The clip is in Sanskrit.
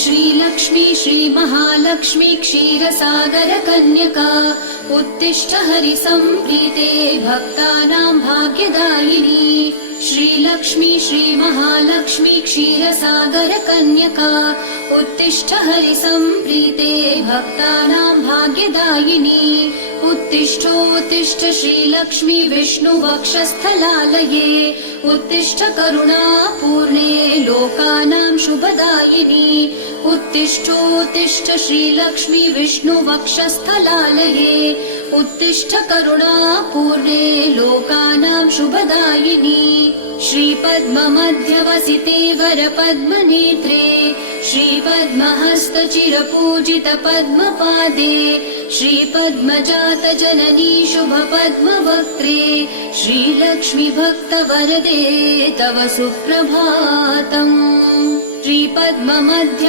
श्रीलक्ष्मी श्रीमहालक्ष्मी क्षीरसागर कन्यका उत्तिष्ठ हरिसम्प्रीते भक्तानां भाग्यदायिनी। श्रीलक्ष्मी श्रीमहालक्ष्मी क्षीरसागर कन्यका उत्तिष्ठ हरिसम्प्रीते भक्तानां भाग्यदायिनी। उत्तिष्ठोत्तिष्ठ श्रीलक्ष्मी विष्णुवक्षस्थलालये उत्तिष्ठ करुणापूर्णे लोकानां शुभदायिनी। उत्तिष्ठोत्तिष्ठ श्रीलक्ष्मी विष्णुवक्षस्थलालये उत्तिष्ठ करुणापूर्णे लोकानां शुभदायिनी। श्रीपद्ममध्यवसिते वरपद्मनेत्रे श्रीपद्महस्तचिरपूजित पद्मपादे श्रीपद्मजात जननी शुभपद्मवक्त्रे श्रीलक्ष्मी भक्तवरदे तव सुप्रभातम्। श्रीपद्ममध्य